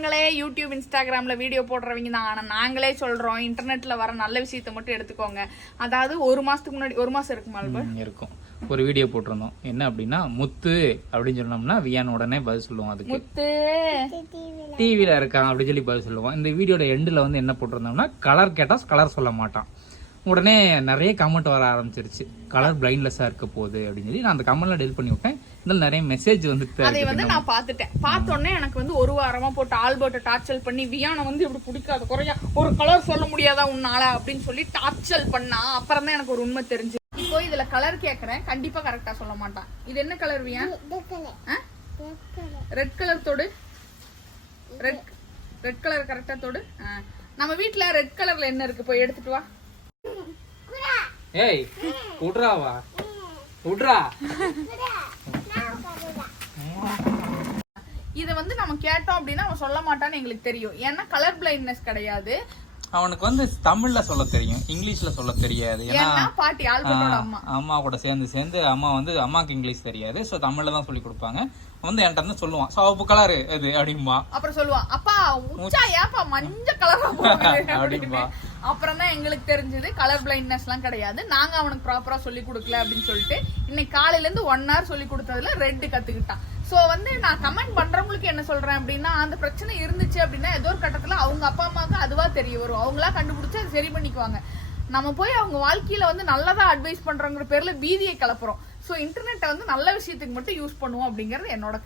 நாங்களே யூடியூப் இன்ஸ்டாகிராம்ல வீடியோ போடுறவங்க தான். ஆனா நாங்களே சொல்றோம் இன்டர்நெட்ல வர நல்ல விஷயத்த மட்டும் எடுத்துக்கோங்க. அதாவது ஒரு மாசத்துக்கு முன்னாடி, ஒரு மாசம் இருக்குமா இருக்கும், ஒரு வீடியோ போட்டிருந்தோம். என்ன அப்படின்னா முத்து அப்படின்னு சொன்னோம்னா வியான் உடனே பதில் சொல்லுவோம். அதுக்கு முத்து டிவில இருக்கான் அப்படின்னு சொல்லி பதில் சொல்லுவோம். இந்த வீடியோட எண்டில் வந்து என்ன போட்டிருந்தோம்னா கலர் கேட்டா கலர் சொல்ல மாட்டான். உடனே நிறைய கமெண்ட் வர ஆரம்பிச்சிருச்சு, கலர் பிளைண்ட்லெஸ்ஸா இருக்க போகுது அப்படின்னு சொல்லி. நான் அந்த கமெண்ட்ல டெலிட் பண்ணி விட்டேன். இதில் நிறைய மெசேஜ் வந்து அதை வந்து நான் பார்த்துட்டேன். பார்த்தோன்னே எனக்கு வந்து ஒரு வாரமா போட்டு ஆல்பர்ட்டை டார்ச்சல் பண்ணி வியானை வந்து இப்படி பிடிக்காத குறையா ஒரு கலர் சொல்ல முடியாதா உன்னால அப்படின்னு சொல்லி டார்ச்சல் பண்ணா. அப்புறம் தான் எனக்கு ஒரு உண்மை தெரிஞ்சு. இப்போ இதுல கலர் கேக்குறேன், கண்டிப்பா கரெக்டா சொல்ல மாட்டான். இது என்ன கலர் வியான்? ரெட் கலர் தொடு. ரெட் கலர் கரெக்டா தொடு. நம்ம வீட்டுல ரெட் கலர்ல என்ன இருக்கு, போய் எடுத்துட்டு வா. ஏய் உட்ராவா உட்ரா. இத வந்து நம்ம கேட்டோம் அப்படின்னா அவன் சொல்ல மாட்டான்னு எங்களுக்கு தெரியும். ஏன்னா கலர் பிளைண்ட்னஸ் கிடையாது. அவனுக்கு வந்து தமிழ்ல சொல்ல தெரியும், இங்கிலீஷ்ல சொல்ல தெரியாது. ஏன்னா பாட்டி ஆல்பர்ட்டோட அம்மா கூட சேர்ந்து அம்மா வந்து அம்மாக்கு இங்கிலீஷ் தெரியாது, சோ தமிழ்ல தான் சொல்லி கொடுப்பாங்க. வந்து என்கிட்ட வந்து சொல்லுவான் சிவப்பு கலரு இது அப்படின்பா. அப்புறம் சொல்லுவான் அப்பா உச்சா ஏப்பா மஞ்சள் கலர் அப்படின்பா. அப்புறம் தான் எங்களுக்கு தெரிஞ்சது கலர் பிளைண்ட்னஸ் எல்லாம் கிடையாது. நாங்க அவனுக்கு ப்ராப்பரா சொல்லி கொடுக்கல அப்படின்னு சொல்லிட்டு இன்னைக்கு காலையில இருந்து 1 hour சொல்லி கொடுத்ததுல ரெட் கத்துக்கிட்டான். சோ வந்து நான் கமெண்ட் பண்றவங்களுக்கு என்ன சொல்றேன் அப்படின்னா, அந்த பிரச்சனை இருந்துச்சு அப்படின்னா ஏதோ ஒரு கட்டத்துல அவங்க அப்பா அம்மாவுக்கு அதுவா தெரிய வரும், அவங்களா கண்டுபிடிச்சு அதை சரி பண்ணிக்குவாங்க. நம்ம போய் அவங்க வாழ்க்கையில வந்து நல்லதா அட்வைஸ் பண்றோங்கிற பேர்ல பீதியை கிளப்புறோம். சோ இன்டர்நெட்டை வந்து நல்ல விஷயத்துக்கு மட்டும் யூஸ் பண்ணுவோம் அப்படிங்கறது என்னோட